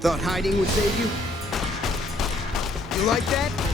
Thought hiding would save you? You like that?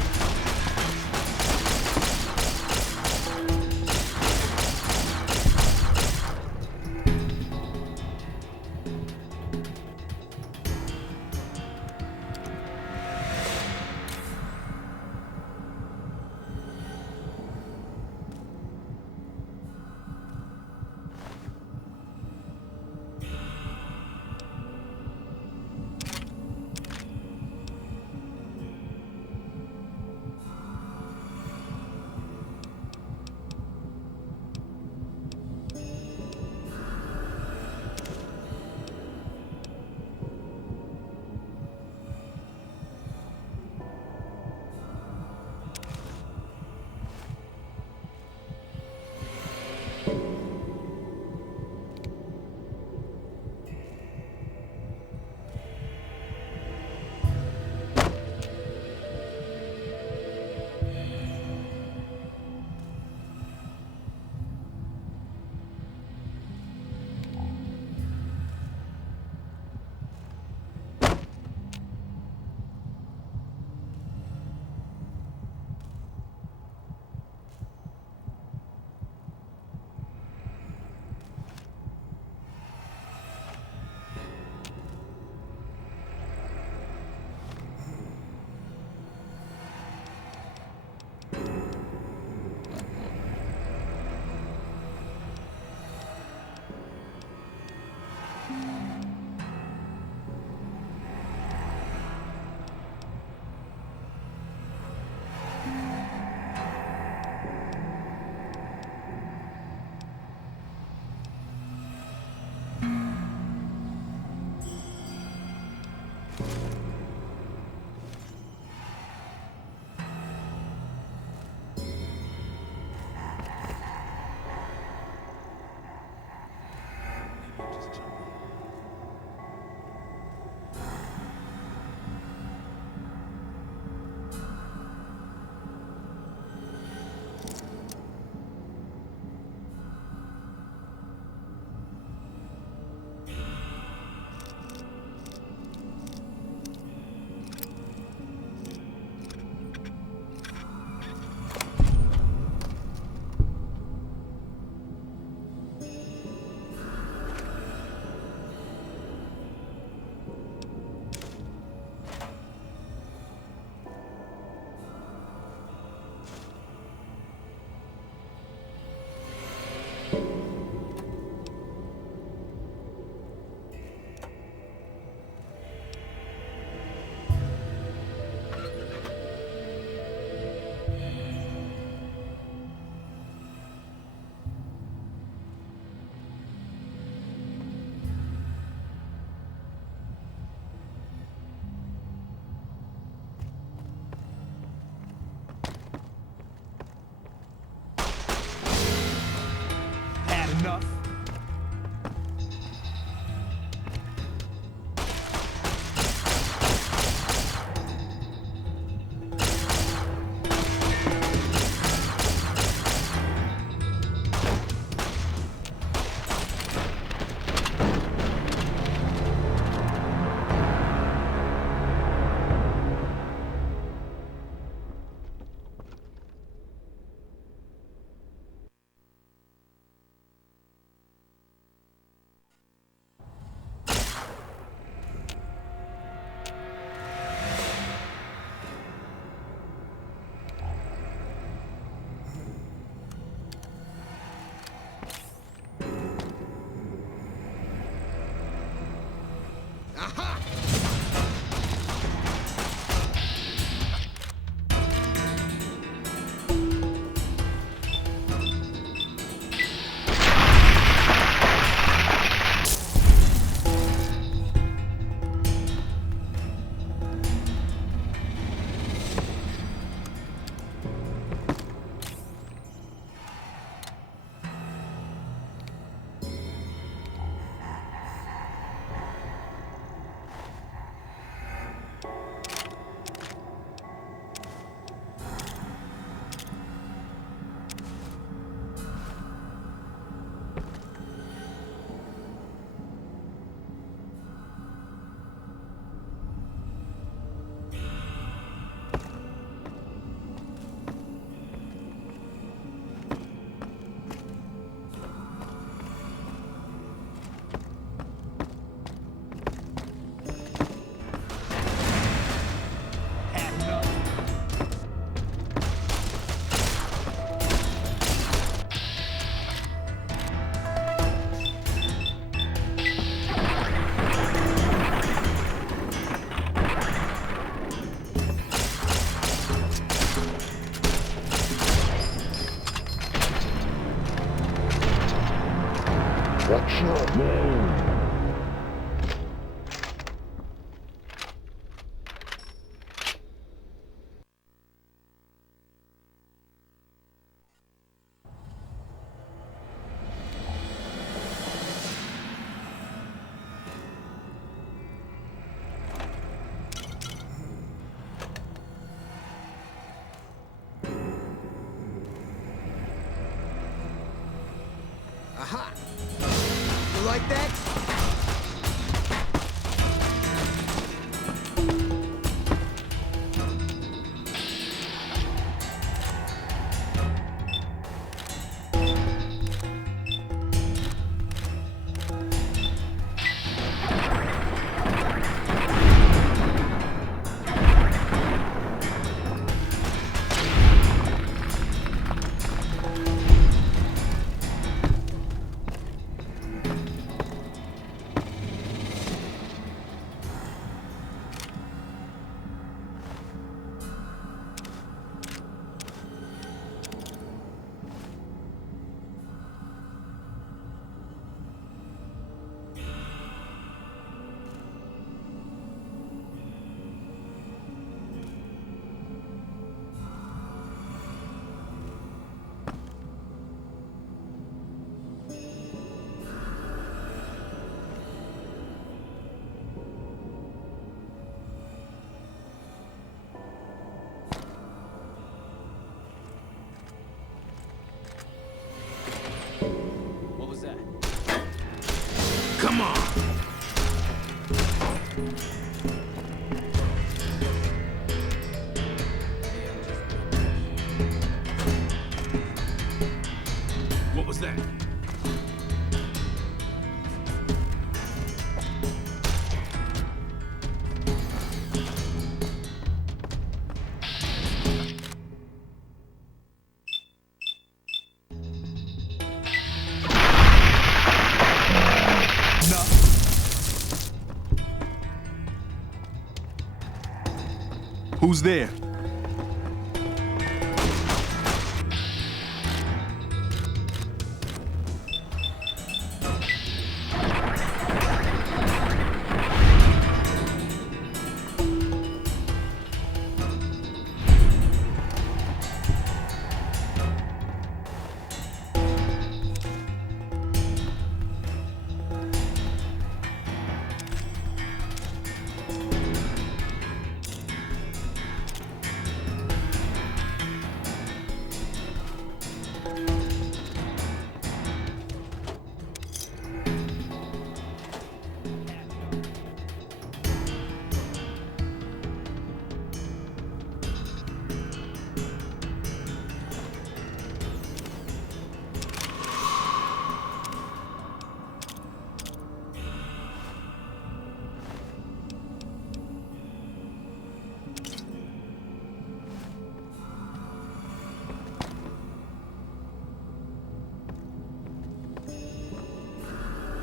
Who's there?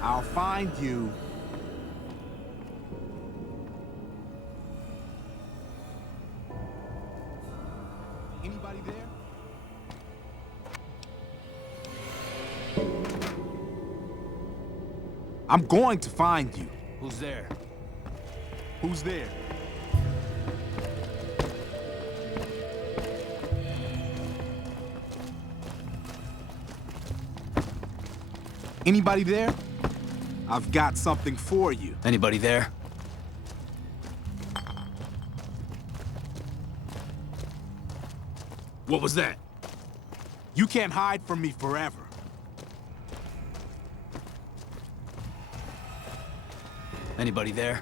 I'll find you. Anybody there? I'm going to find you. Who's there? Who's there? Anybody there? I've got something for you. Anybody there? What was that? You can't hide from me forever. Anybody there?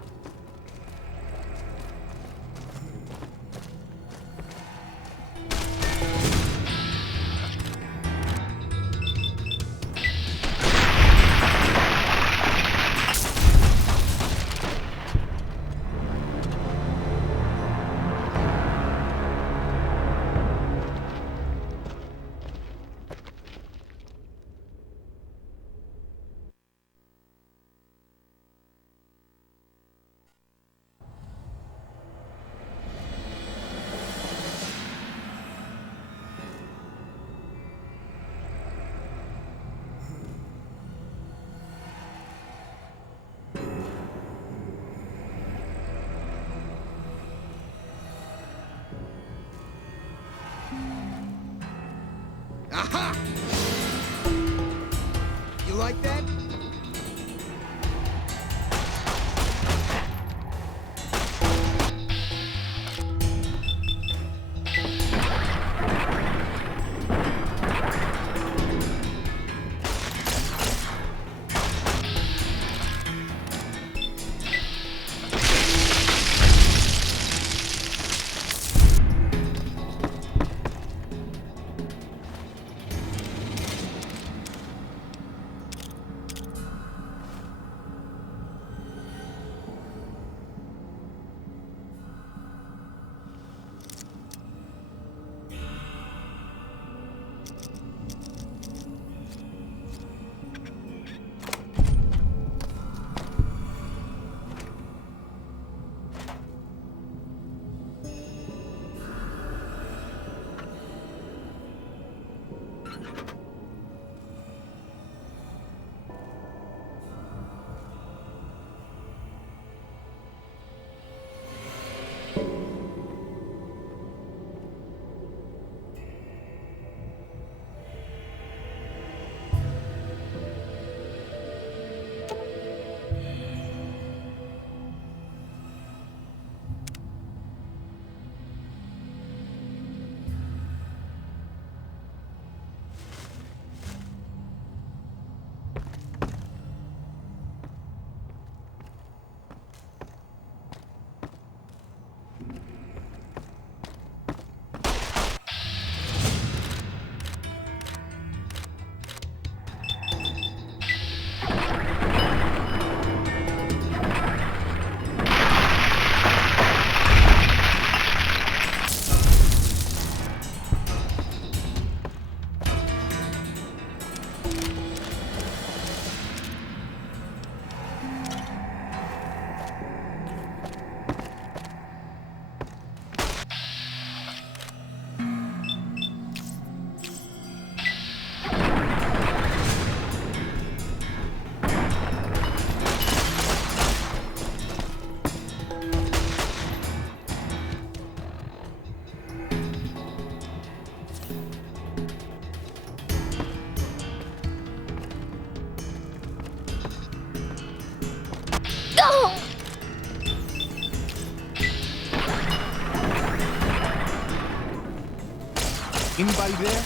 Anybody there?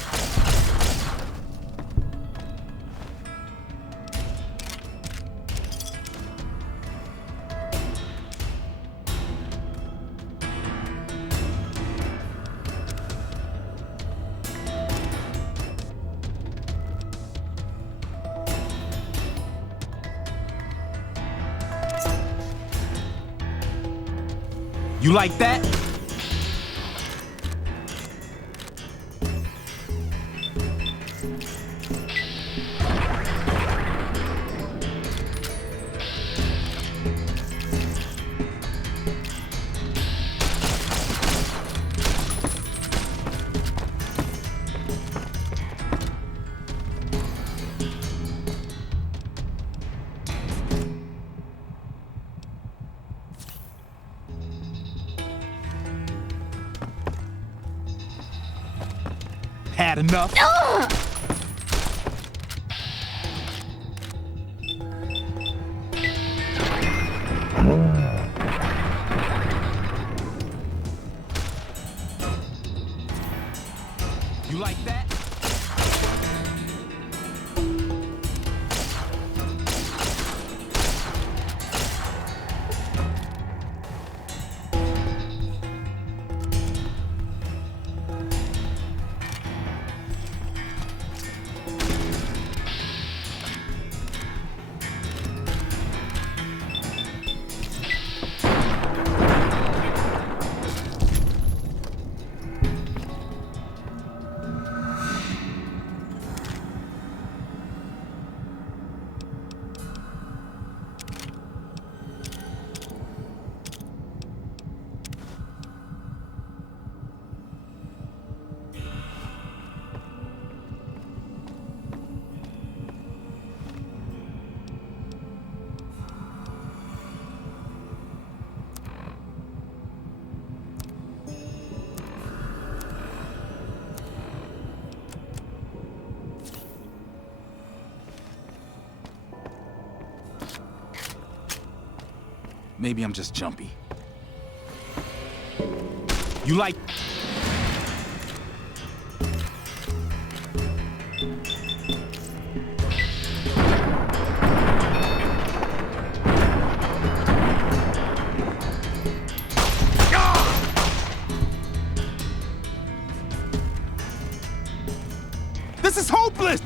You like that? Had enough? You like that? Maybe I'm just jumpy. You like... This is hopeless!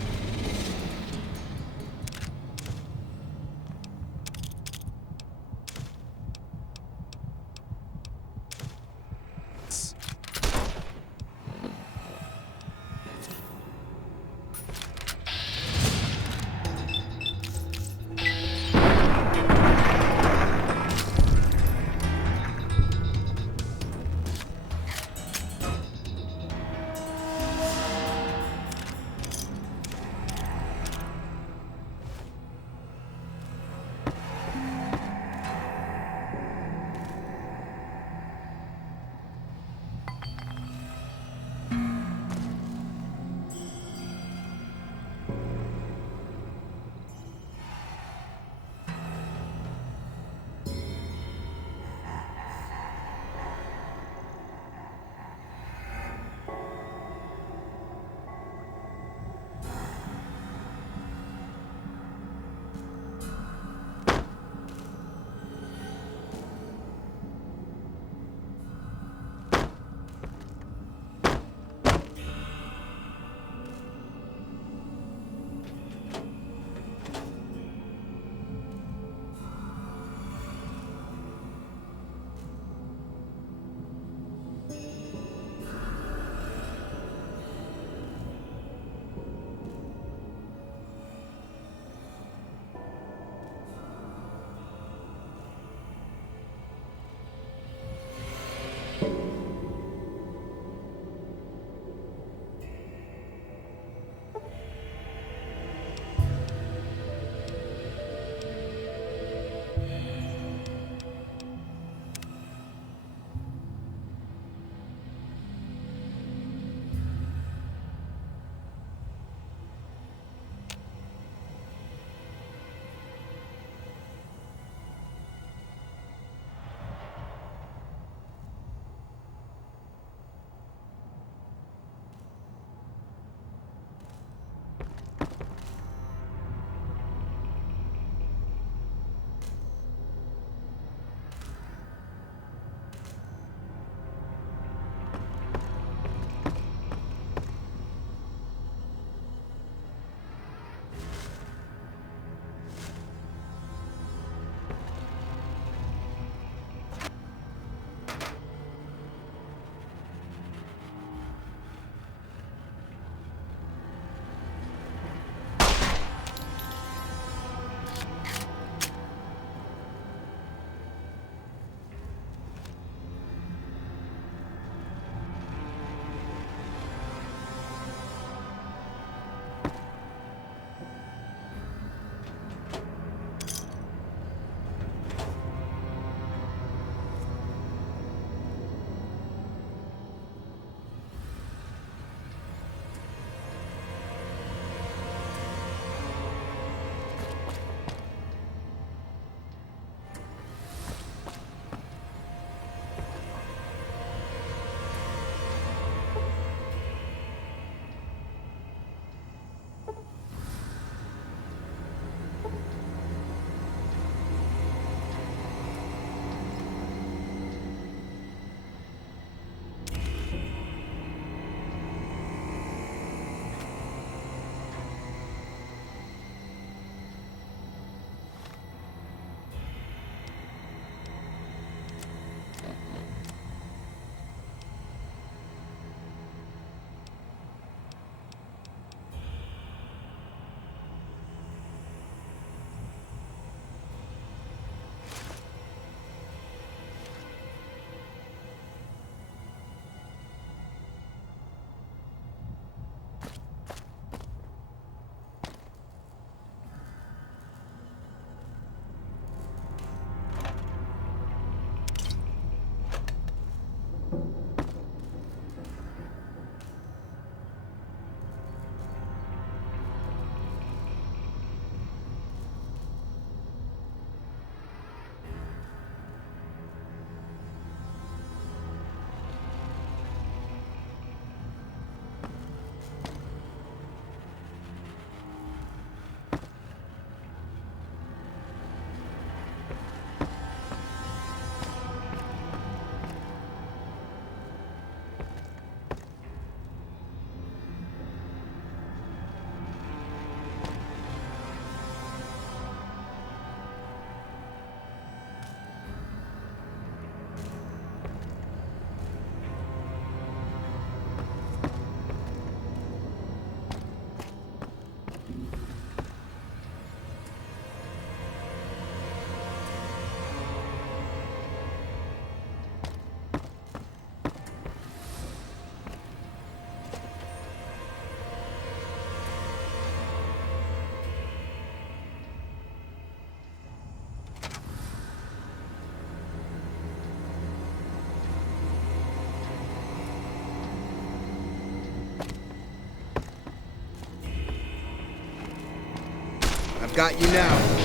Got you now.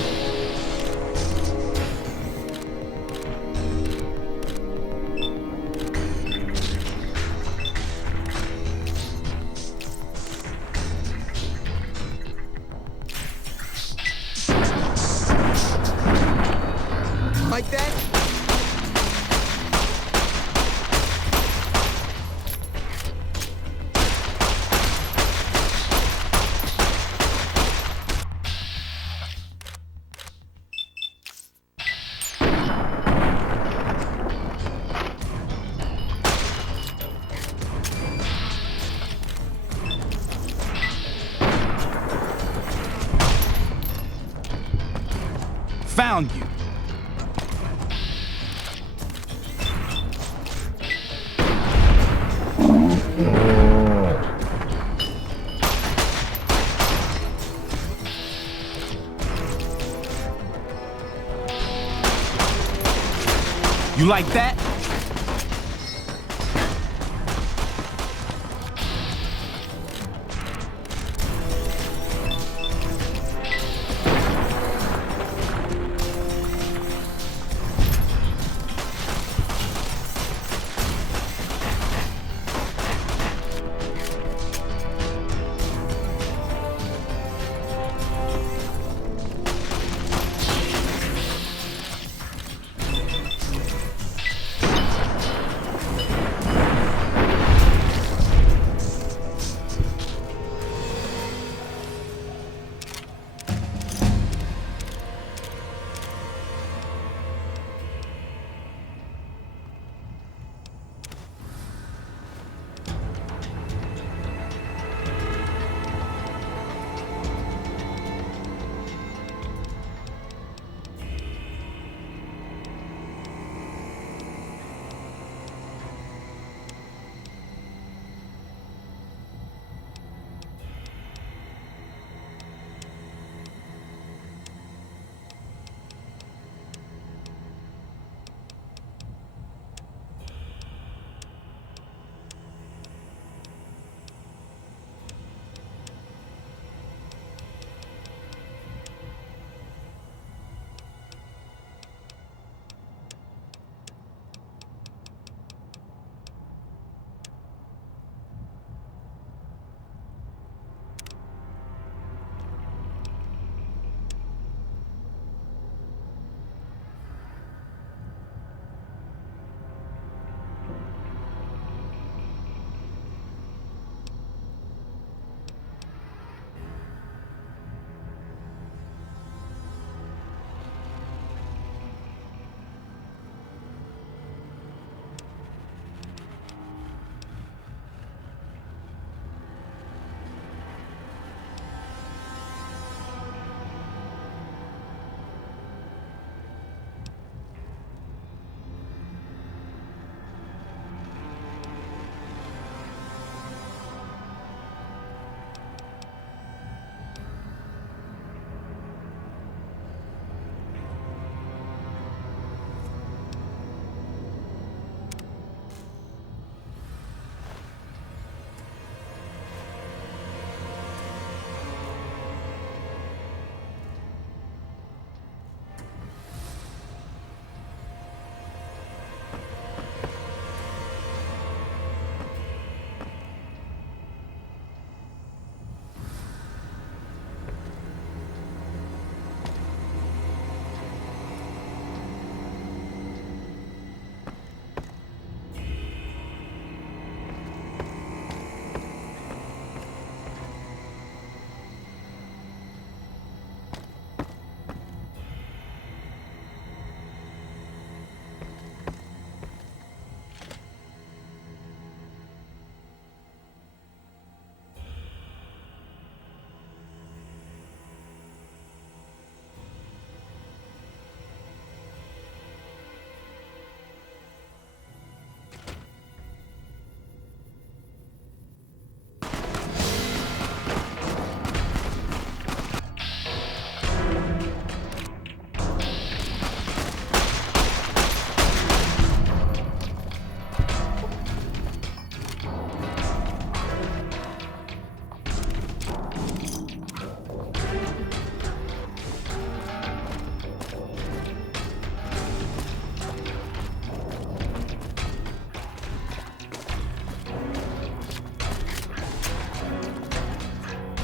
Like that? Found you. You like that?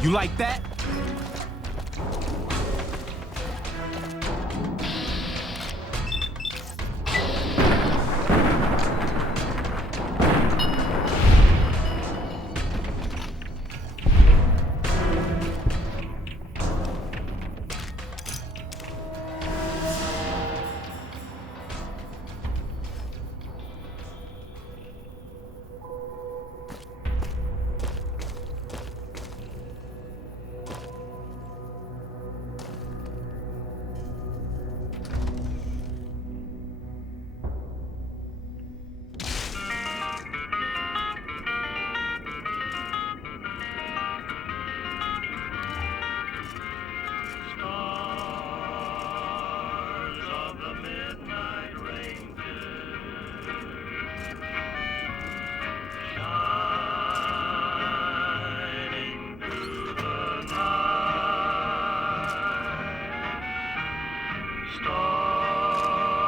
You like that?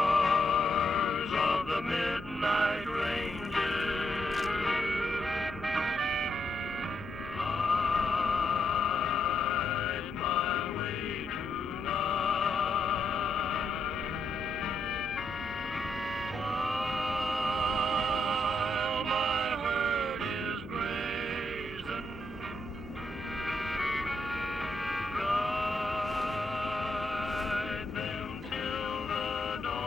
Stars of the Midnight Rangers, light my way tonight. While my herd is grazing, guide them till the dawn.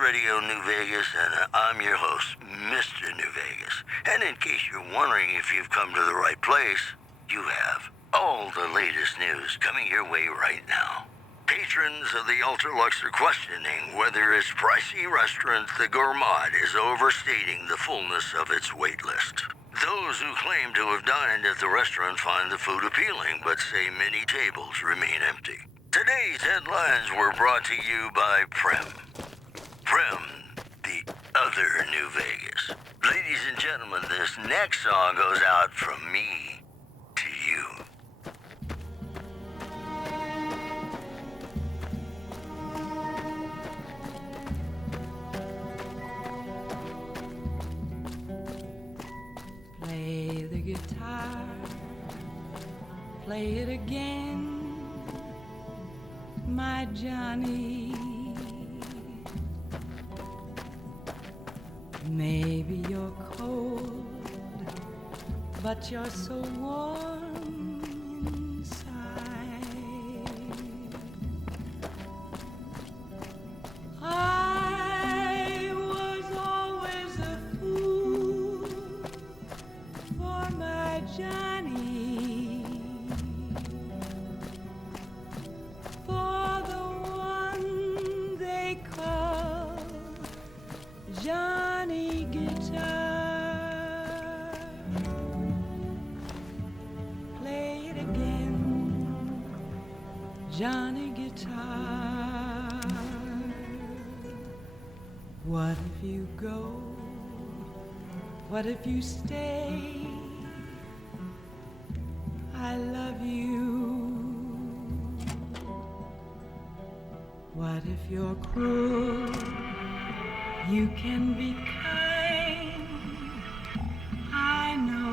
Radio New Vegas, and I'm your host, Mr. New Vegas. And in case you're wondering if you've come to the right place, you have. All the latest news coming your way right now. Patrons of the Ultralux are questioning whether its pricey restaurant, the Gourmand, is overstating the fullness of its wait list. Those who claim to have dined at the restaurant find the food appealing, but say many tables remain empty. Today's headlines were brought to you by Prem. Prem, the other New Vegas. Ladies and gentlemen, this next song goes out from me to you. Play the guitar, play it again, my Johnny. Maybe you're cold, but you're so warm inside. I was always a fool for my Johnny, for the one they call Johnny Guitar. Play it again, Johnny Guitar. What if you go? What if you stay? I love you. What if you're cruel? You can be kind, I know.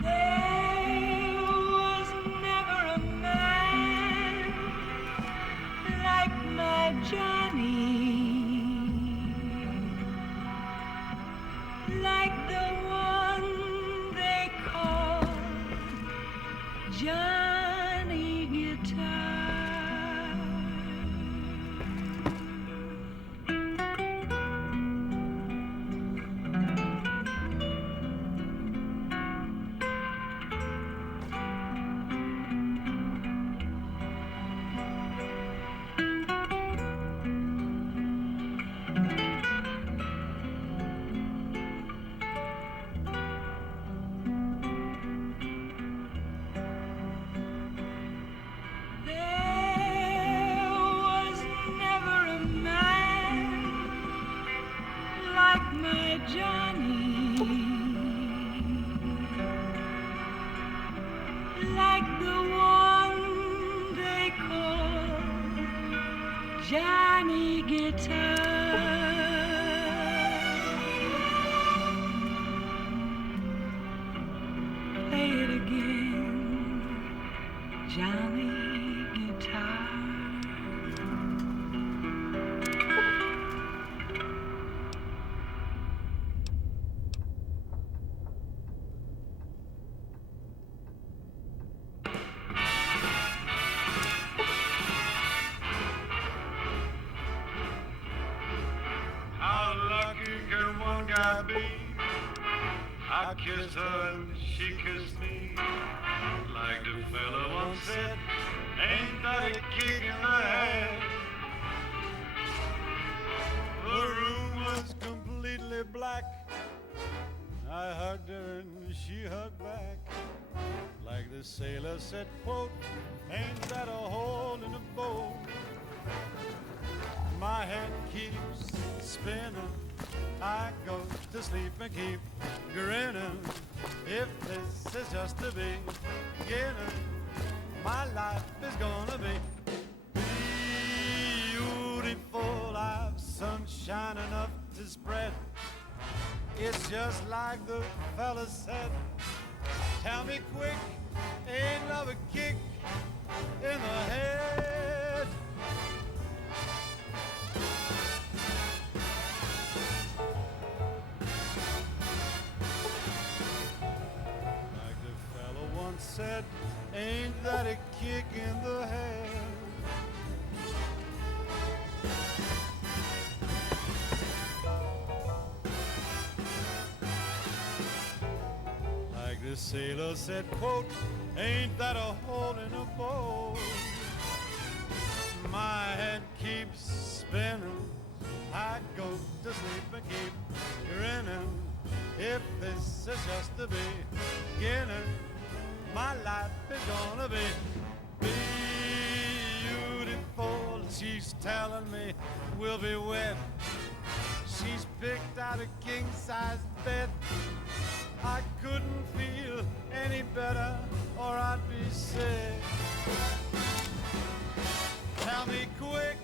There was never a man like my Johnny, like the one they call Johnny Guitar. There was never a man like my Johnny, like the one they call Johnny Guitar. Play it again, Johnny Guitar. How lucky can one guy be? I kissed her and she kissed me. Like the fella once said, ain't that a kick in the head? The room was completely black. I hugged her and she hugged back. Like the sailor said, quote, ain't that a hole in the boat? My head keeps spinning. I go to sleep and keep grinning. If this is just the beginning, my life is gonna be beautiful. I've sunshine enough to spread. It's just like the fella said. Tell me quick, ain't love a kick in the head? Like the fella once said, ain't that a kick in the head? The sailor said, quote, ain't that a hole in a boat? My head keeps spinning, I go to sleep and keep grinning. If this is just the beginning, my life is gonna be beautiful. She's telling me we'll be wed. She's picked out a king-size bed. I couldn't feel any better or I'd be sick. Tell me quick,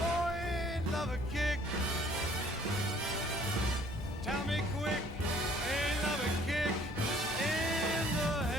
oh, ain't love a kick? Tell me quick, ain't love a kick in the head?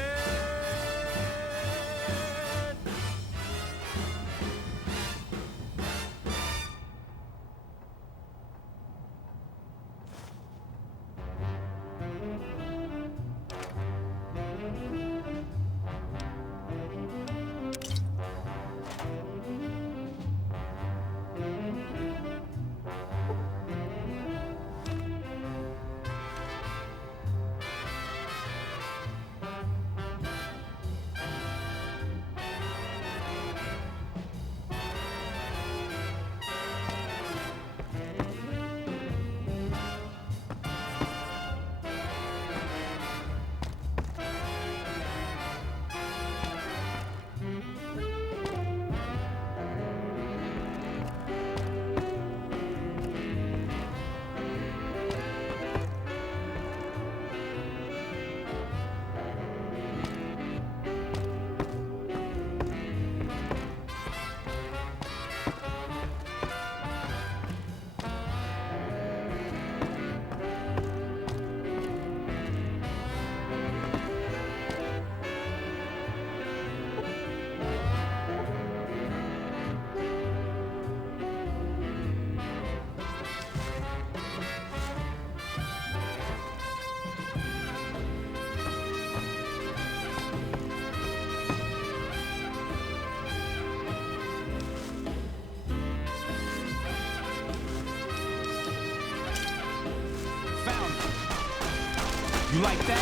You like that?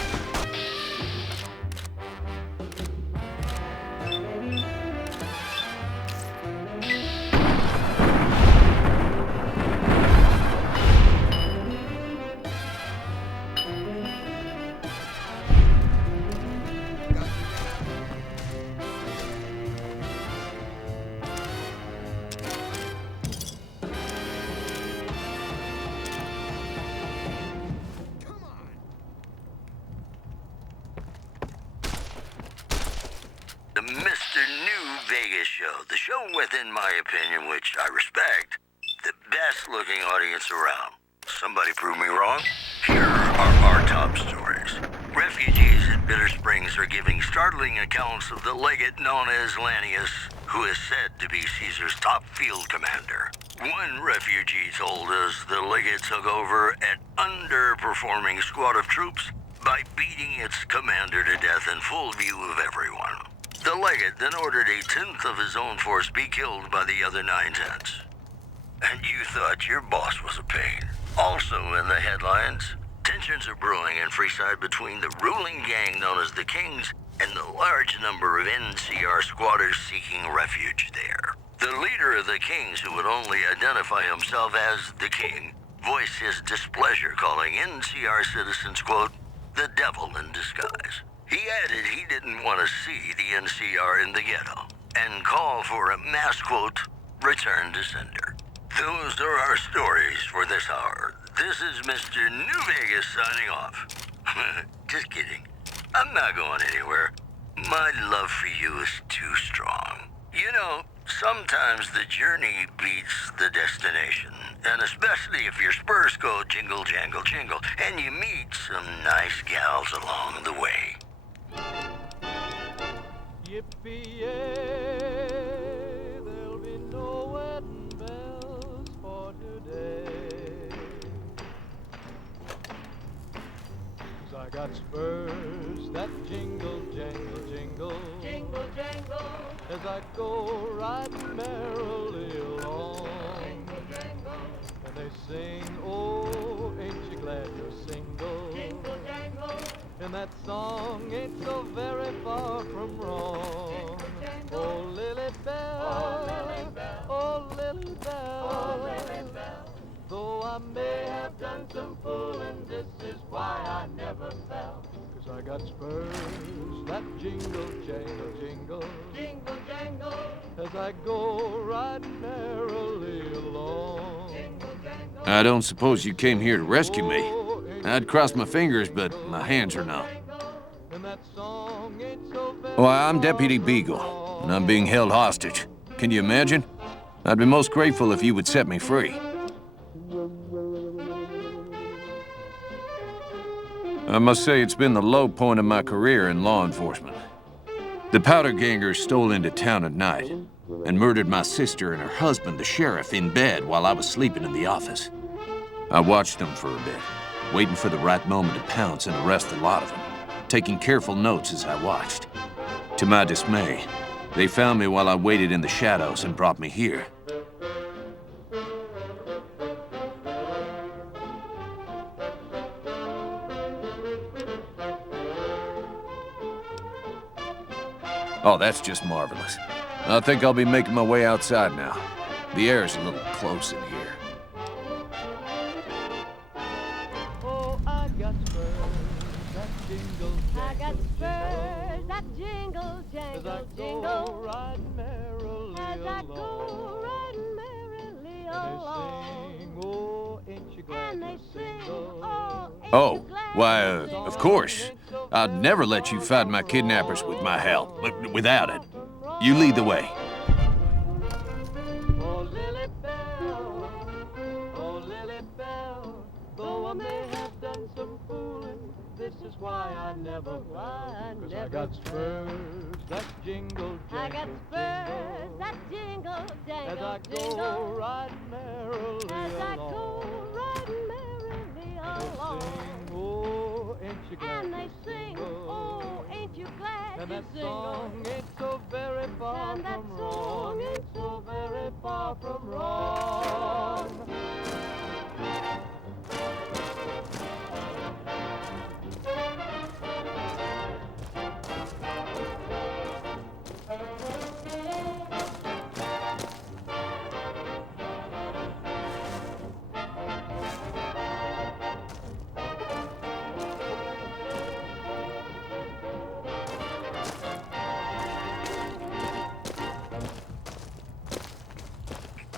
The Mr. New Vegas show. The show with, in my opinion, which I respect, the best looking audience around. Somebody prove me wrong? Here are our top stories. Refugees at Bitter Springs are giving startling accounts of the legate known as Lanius, who is said to be Caesar's top field commander. One refugee told us the legate took over an underperforming squad of troops by beating its commander to death in full view of everyone. The legate then ordered a tenth of his own force be killed by the other 9/10. And you thought your boss was a pain. Also in the headlines, tensions are brewing in Freeside between the ruling gang known as the Kings and the large number of NCR squatters seeking refuge there. The leader of the Kings, who would only identify himself as the King, voiced his displeasure, calling NCR citizens, quote, the devil in disguise. He added he didn't want to see the NCR in the ghetto and called for a mass, quote, return to sender. Those are our stories for this hour. This is Mr. New Vegas signing off. Just kidding. I'm not going anywhere. My love for you is too strong. You know, sometimes the journey beats the destination, and especially if your spurs go jingle, jangle, jingle, and you meet some nice gals along the way. Yippee-yay, there'll be no wedding bells for today. 'Cause I got spurs that jingle, jangle, jingle, jingle, jangle, as I go riding merrily along. Jingle, jangle, and they sing, oh, ain't you glad you're single? Jingle, jangle. And that song ain't so very far from wrong. Oh, Lily Bell, oh, Lily Bell, though I may have done some fooling, this is why I never fell. 'Cause I got spurs that jingle, jangle, jingle, jingle, jangle, as I go riding merrily along. I don't suppose you came here to rescue me. I'd cross my fingers, but my hands are numb. Why, I'm Deputy Beagle, and I'm being held hostage. Can you imagine? I'd be most grateful if you would set me free. I must say it's been the low point of my career in law enforcement. The powder gangers stole into town at night and murdered my sister and her husband, the sheriff, in bed while I was sleeping in the office. I watched them for a bit, waiting for the right moment to pounce and arrest the lot of them, taking careful notes as I watched. To my dismay, they found me while I waited in the shadows and brought me here. Oh, that's just marvelous. I think I'll be making my way outside now. The air's a little close in here. Oh, I got spurs that jingle, I got spurs that jingle, as I jangle, go jingle, riding merrily as I along. go riding merrily And they along. sing, oh, ain't you glad And they to sing, single? oh, ain't Oh, you glad why, to of single? course. I'd never let you find my kidnappers with my help, without it. You lead the way. Oh, Lily Bell, oh, Lily Bell, though I may have done some fooling, this is why I never fell. 'Cause I got spurs that jingle, I got jangle, spurs jingle, that jingle, as jangle, I go jingle, riding merrily as I along. go riding merrily They along. sing, oh, ain't you glad And to they sing, single? oh, ain't you glad And to that single? song ain't so very far And that from song wrong. ain't Ain't so very far from wrong.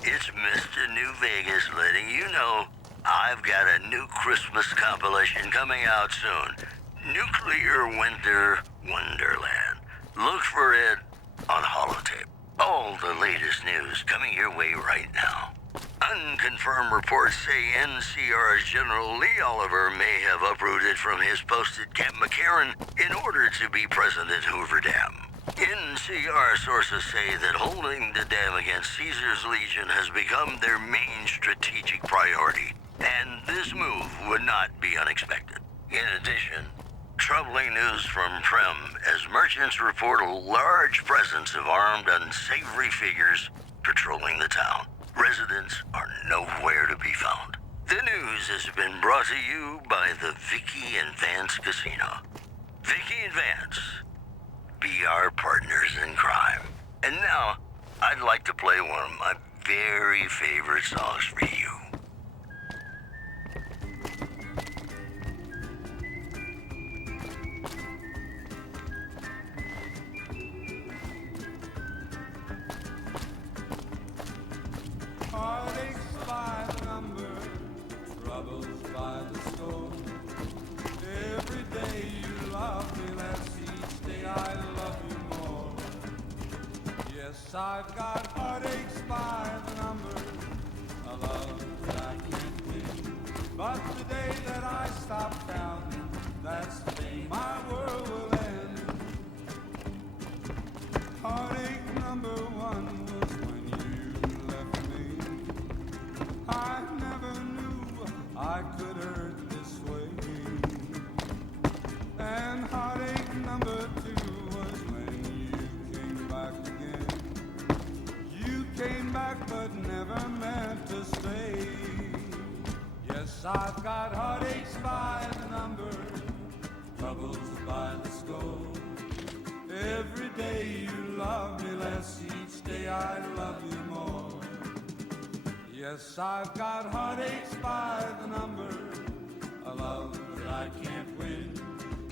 It's Mr. New Vegas letting you know I've got a new Christmas compilation coming out soon. Nuclear Winter Wonderland. Look for it on holotape. All the latest news coming your way right now. Unconfirmed reports say NCR's General Lee Oliver may have uprooted from his post at Camp McCarran in order to be present at Hoover Dam. NCR sources say that holding the dam against Caesar's Legion has become their main strategic priority, and this move would not be unexpected. In addition, troubling news from Prem as merchants report a large presence of armed, unsavory figures patrolling the town. Residents are nowhere to be found. The news has been brought to you by the Vicky and Vance Casino. Vicky and Vance, be our partners in crime. And now, I'd like to play one of my very favorite songs for you. Heartaches by the number, troubles by the score. Every day you love me less, each day I love you more. Yes, I've got heartaches by the number, a love that I can't win. But the day that I stop counting, that's the day my world will end. Heartache number one was when you left me. I never knew I could hurt this way. And heartache number two was when you came back again. You came back but never meant to stay. Yes, I've got heartaches by the number, troubles goodbye, let's go. Every day you love me less, each day I love you more. Yes, I've got heartaches by the number, a love that I can't win.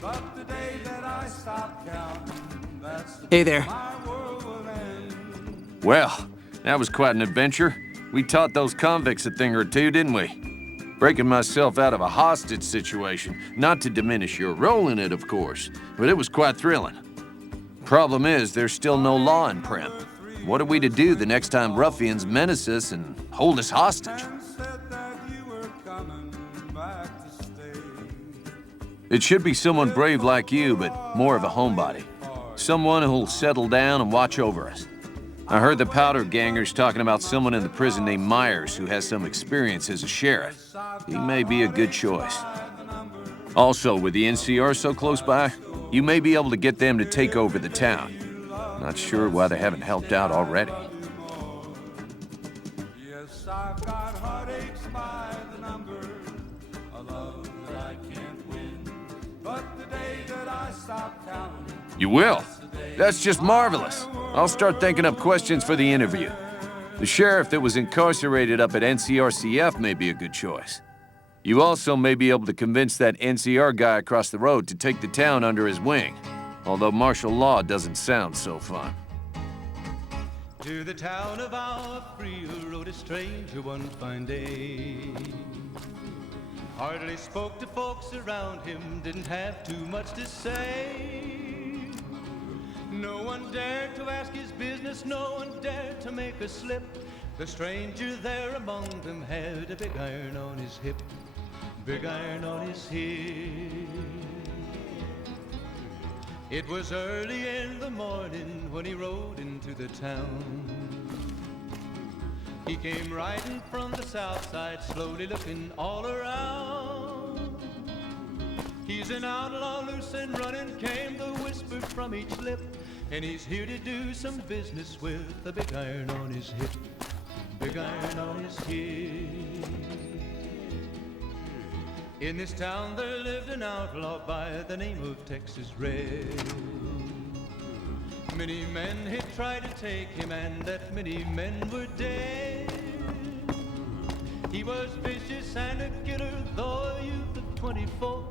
But the day that I stop counting, that's the Hey there. day my world will end. Well, that was quite an adventure. We taught those convicts a thing or two, didn't we? Breaking myself out of a hostage situation. Not to diminish your role in it, of course, but it was quite thrilling. Problem is, there's still no law in Primm. What are we to do the next time ruffians menace us and hold us hostage? Said that you were coming back to stay. It should be someone brave like you, but more of a homebody. Someone who'll settle down and watch over us. I heard the Powder Gangers talking about someone in the prison named Myers who has some experience as a sheriff. He may be a good choice. Also, with the NCR so close by, you may be able to get them to take over the town. Not sure why they haven't helped out already. Yes, I've got heartaches by the number, a love that I can't win. But the day that I stop counting, You will? That's just marvelous. I'll start thinking up questions for the interview. The sheriff that was incarcerated up at NCRCF may be a good choice. You also may be able to convince that NCR guy across the road to take the town under his wing, although martial law doesn't sound so fun. To the town of our free rode a stranger one fine day. Hardly spoke to folks around him, didn't have too much to say. No one dared to ask his business, no one dared to make a slip. The stranger there among them had a big iron on his hip, big iron on his hip. It was early in the morning when he rode into the town. He came riding from the south side, slowly looking all around. He's an outlaw, loose and running, came the whisper from each lip, and he's here to do some business with a big iron on his hip, big iron on his hip. In this town there lived an outlaw by the name of Texas Red. Many men had tried to take him, and that many men were dead. He was vicious and a killer, though a youth of 24,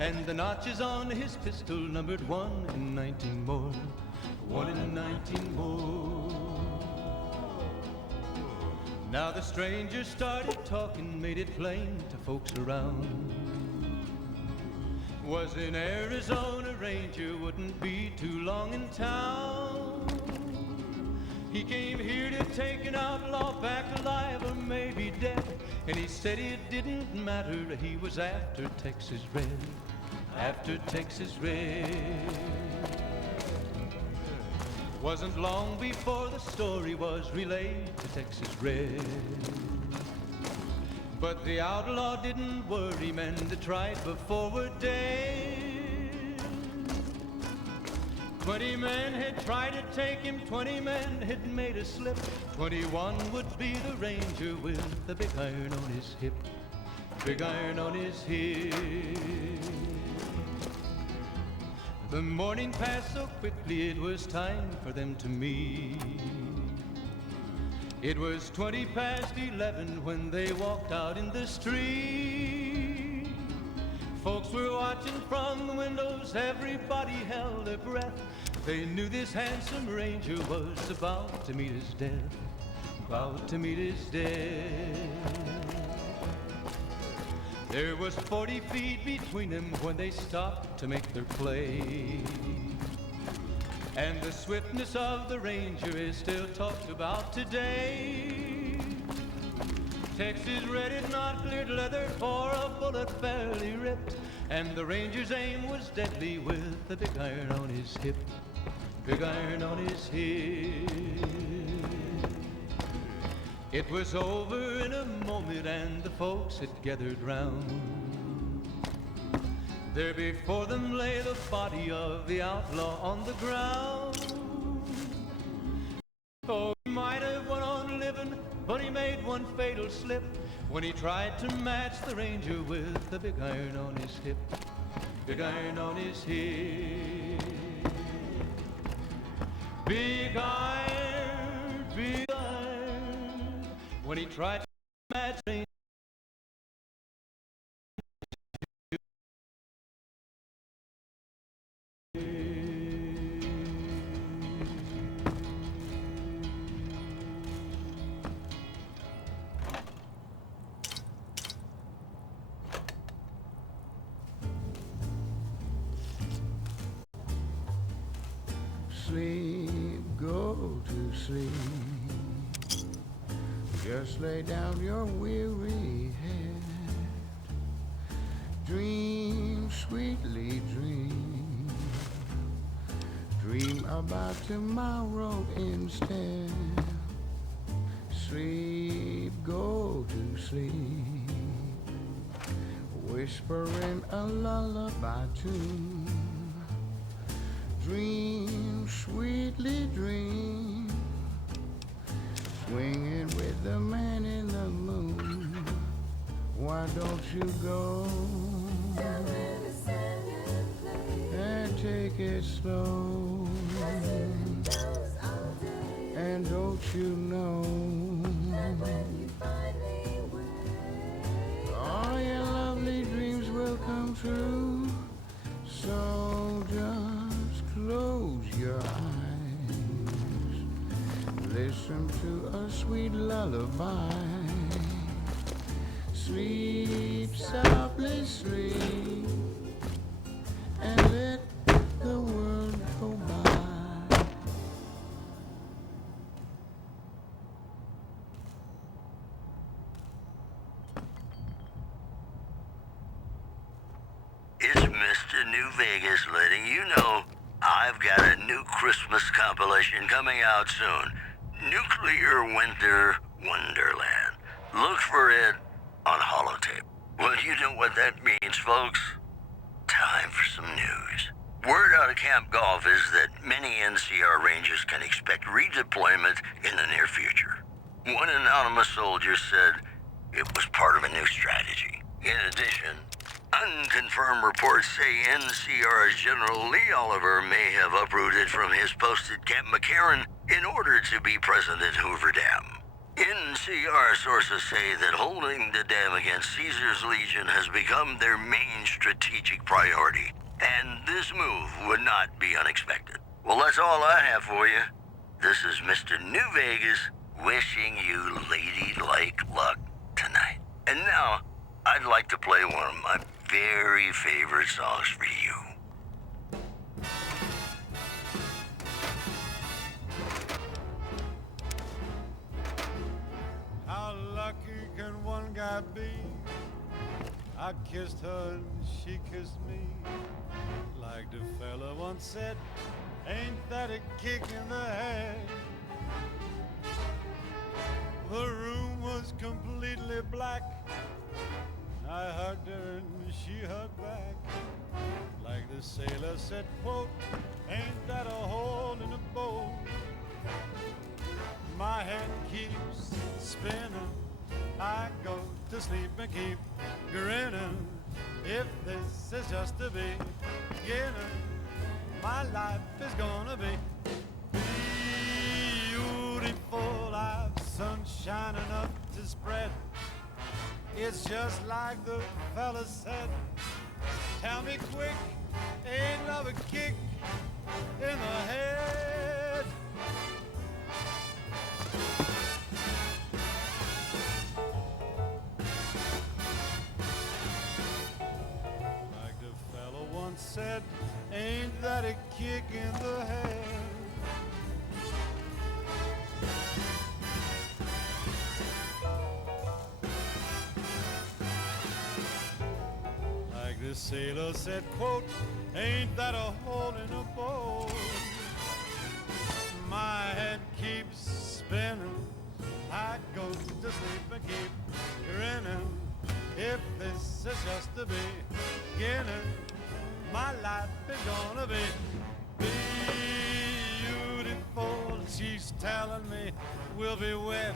and the notches on his pistol numbered 1 in 19 more, 1 in 19 more. Now the stranger started talking, made it plain to folks around. Was an Arizona Ranger, wouldn't be too long in town. He came here to take an outlaw back alive or maybe dead, and he said it didn't matter, he was after Texas Red, after Texas Red. Wasn't long before the story was relayed to Texas Red. But the outlaw didn't worry, men that tried before were dead. 20 men had tried to take him, 20 men had made a slip. 21 would be the Ranger with the big iron on his hip, big iron on his hip. The morning passed so quickly, it was time for them to meet. It was 20 past 11 when they walked out in the street. Folks were watching from the windows, everybody held their breath. They knew this handsome Ranger was about to meet his death, about to meet his death. There was 40 feet between them when they stopped to make their play. And the swiftness of the Ranger is still talked about today. Texas Red had not cleared leather for a bullet fairly ripped, and the Ranger's aim was deadly with the big iron on his hip, big iron on his hip. It was over in a moment and the folks had gathered round. There before them lay the body of the outlaw on the ground. Oh, he might have went on living, but he made one fatal slip when he tried to match the Ranger with the big iron on his hip, big iron on his head. Big iron, when he tried to match me. Sleep, go to sleep. Just lay down your weary head. Dream, sweetly dream. Dream about tomorrow instead. Sleep, go to sleep. Whispering a lullaby tune. Dream, sweetly dream. Swinging with the man in the moon. Why don't you go and take it slow? And don't you know all your lovely dreams will come true? So just close your eyes, listen to a sweet lullaby. Sleep softly, sleep, and let the world go by. It's Mr. New Vegas letting you know I've got a new Christmas compilation coming out soon. Nuclear Winter Wonderland. Look for it on holotape. Well, you know what that means, folks. Time for some news. Word out of Camp Golf is that many NCR Rangers can expect redeployment in the near future. One anonymous soldier said it was part of a new strategy. In addition, unconfirmed reports say NCR's General Lee Oliver may have uprooted from his post at Camp McCarran in order to be present at Hoover Dam. NCR sources say that holding the dam against Caesar's Legion has become their main strategic priority, and this move would not be unexpected. Well, that's all I have for you. This is Mr. New Vegas wishing you ladylike luck tonight. And now, I'd like to play one of my very favorite songs for you. How lucky can one guy be? I kissed her and she kissed me. Like the fella once said, ain't that a kick in the head? The room was completely black. I hugged her and she hugged back. Like the sailor said, quote, ain't that a hole in the boat? My head keeps spinning. I go to sleep and keep grinning. If this is just the beginning, my life is gonna be beautiful. I've sunshine enough to spread. It's just like the fella said. Tell me quick, ain't love a kick in the head? Like the fella once said, ain't that a kick in the head? Like the sailor said, quote, ain't that a hole in a boat? My head keeps spinning. I go to sleep and keep grinning. If this is just the beginning, my life is gonna be beautiful. She's telling me we'll be wed.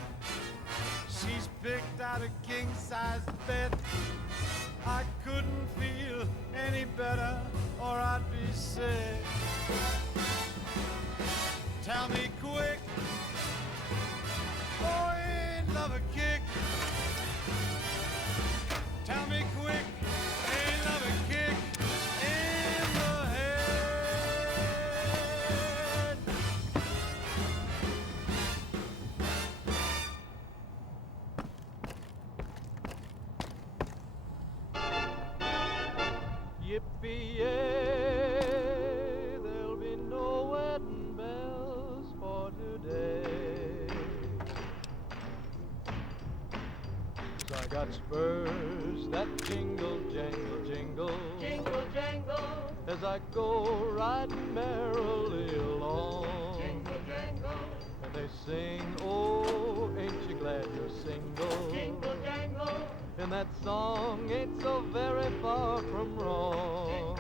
She's picked out a king-size bed. I couldn't feel any better or I'd be sick. Tell me quick, oh, ain't love a kick? Tell me quick, ain't love a kick in the head? Yippee-yay, there'll be no wedding bells for today. 'Cause I got spurs that jingle, jangle, jingle, jingle, jangle, as I go riding merrily along. Jingle, jangle, and they sing, oh, ain't you glad you're single? Jingle, jangle, and that song ain't so very far from wrong.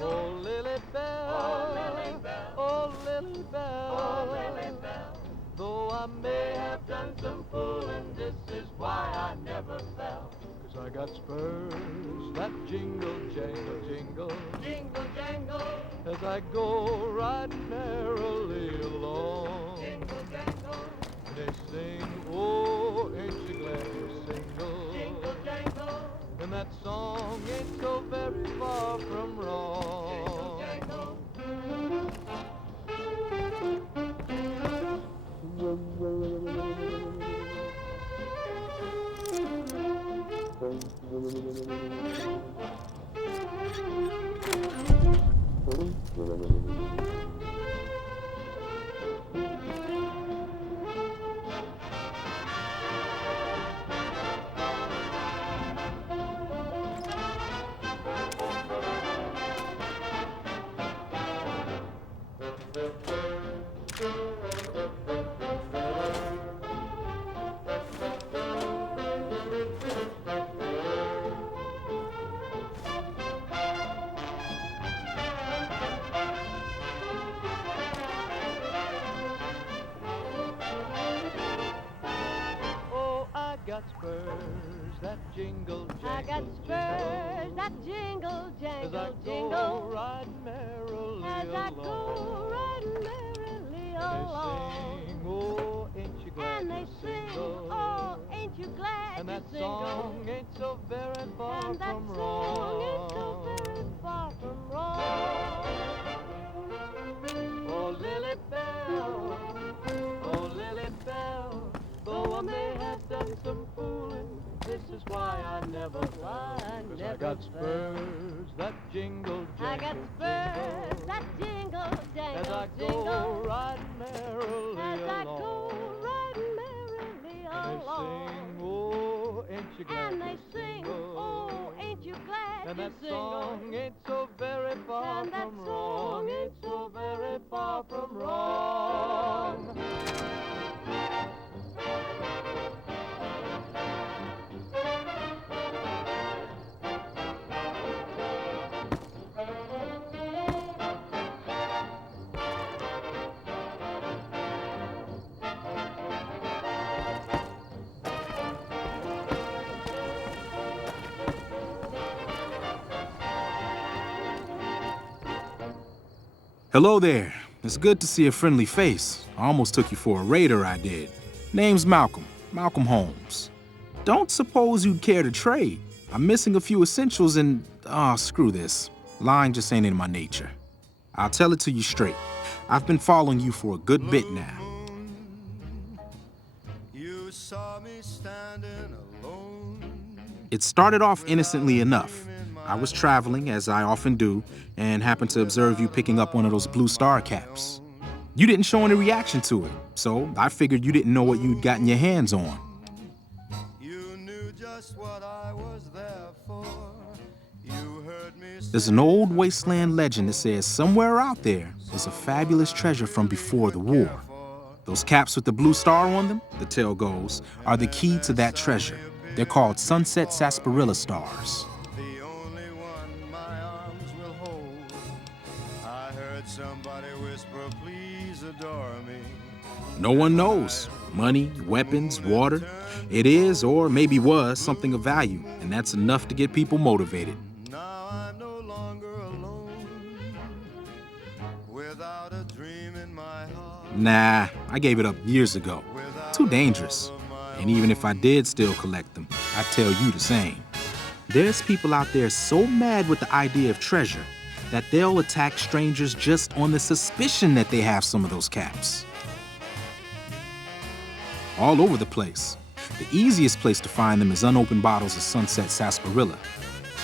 Oh, Lily Bell, oh, Lily Bell, oh, Lily Bell, oh, Lily Bell. Though I may have done some fooling, this is why I never fell. 'Cause I got spurs that jingle, jangle, jingle, jingle, jangle, as I go riding merrily along. Jingle, jangle, they sing, oh, ain't you glad you're single? Jingle, jangle, and that song ain't so very far from wrong. Jingle, jangle. Got spurs that jingle, jangle, I got spurs that jingle, jangle, as I jingle. go riding merrily As I along. go riding merrily They along. sing, oh, ain't you glad And they you're sing, single? oh, ain't you glad And you're that single? song ain't so very far And that from song ain't so wrong. very far from wrong. Oh, Lily Bell, oh, Lily Bell, though I may have done some fooling, this is why I never fell. 'Cause I got spurs that jingle, jangle, I got spurs that jingle, jangle, as I jingle. go riding merrily As I along. go riding merrily And they along. sing, oh, ain't you glad And they you're sing, single? oh, ain't you glad And you're that single? song ain't so very far And that from song wrong. ain't Ain't so very far from wrong. Hello there. It's good to see a friendly face. I almost took you for a raider, I did. Name's Malcolm Holmes. Don't suppose you'd care to trade. I'm missing a few essentials and, screw this. Lying just ain't in my nature. I'll tell it to you straight. I've been following you for a good bit now. You saw me standing alone. It started off innocently enough. I was traveling, as I often do, and happened to observe you picking up one of those blue star caps. You didn't show any reaction to it, so I figured you didn't know what you'd gotten your hands on. You knew just what I was there for. You heard me There's an old wasteland legend that says somewhere out there is a fabulous treasure from before the war. Those caps with the blue star on them, the tale goes, are the key to that treasure. They're called sunset sarsaparilla stars. the only one my arms will hold. I heard somebody whisper, please adore me. No one knows. Money, weapons, water. It is, or maybe was, something of value, and that's enough to get people motivated. Now I'm no longer without a dream in my heart. Nah, I gave it up years ago. Too dangerous. And even if I did still collect them, I'd tell you the same. There's people out there so mad with the idea of treasure that they'll attack strangers just on the suspicion that they have some of those caps. All over the place. The easiest place to find them is unopened bottles of Sunset Sarsaparilla.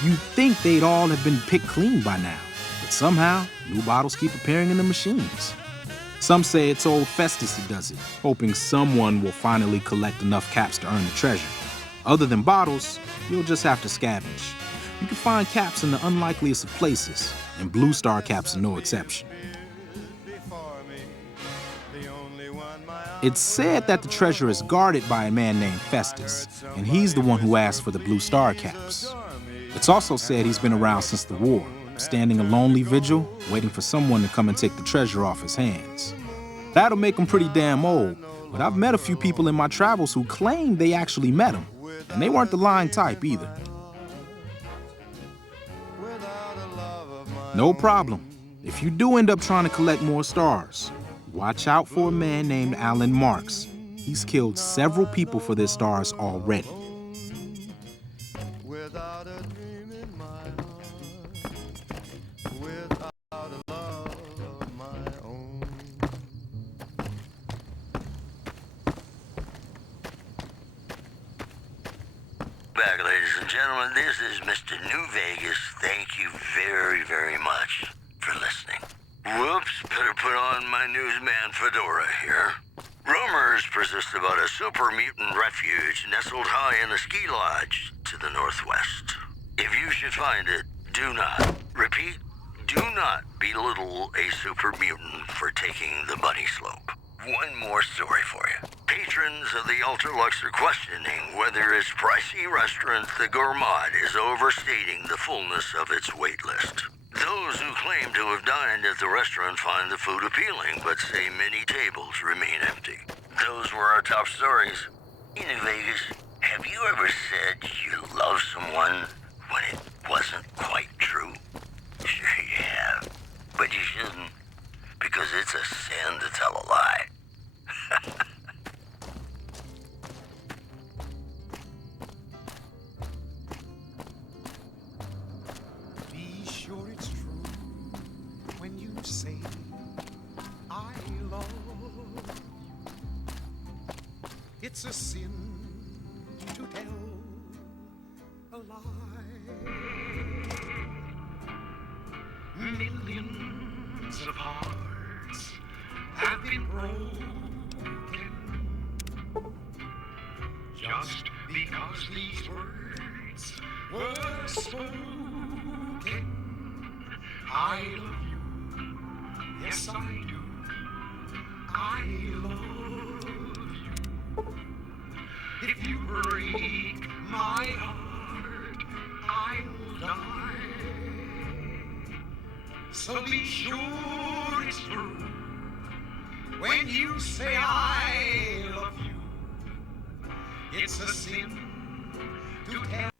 You'd think they'd all have been picked clean by now, but somehow, new bottles keep appearing in the machines. Some say it's old Festus who does it, hoping someone will finally collect enough caps to earn the treasure. Other than bottles, you'll just have to scavenge. You can find caps in the unlikeliest of places, and Blue Star caps are no exception. It's said that the treasure is guarded by a man named Festus, and he's the one who asked for the Blue Star caps. It's also said he's been around since the war, standing a lonely vigil, waiting for someone to come and take the treasure off his hands. That'll make him pretty damn old, but I've met a few people in my travels who claim they actually met him, and they weren't the lying type either. No problem. If you do end up trying to collect more stars, watch out for a man named Alan Marks. He's killed several people for their stars already. Without a dream in my heart, without a love of my own. Back, ladies and gentlemen, this is Mr. New Vegas. Thank you very, very much for listening. Whoops, better put on my newsman fedora here. Rumors persist about a super mutant refuge nestled high in a ski lodge to the northwest. If you should find it, do not, repeat, do not belittle a super mutant for taking the bunny slope. One more story for you. Patrons of the Ultralux are questioning whether its pricey restaurant, the Gourmand, is overstating the fullness of its wait list. Those who claim to have dined at the restaurant find the food appealing, but say many tables remain empty. Those were our top stories. In New Vegas, have you ever said you love someone when it wasn't quite true? Sure you have, but you shouldn't, because it's a sin to tell a lie. Be sure it's true when you say I love you. It's a sin to tell a lie. Millions of hearts have been broken just because these words were spoken. I love you, yes I do. I love you. If you break my heart, I will die. So be sure it's true when you say I love you. It's a sin to tell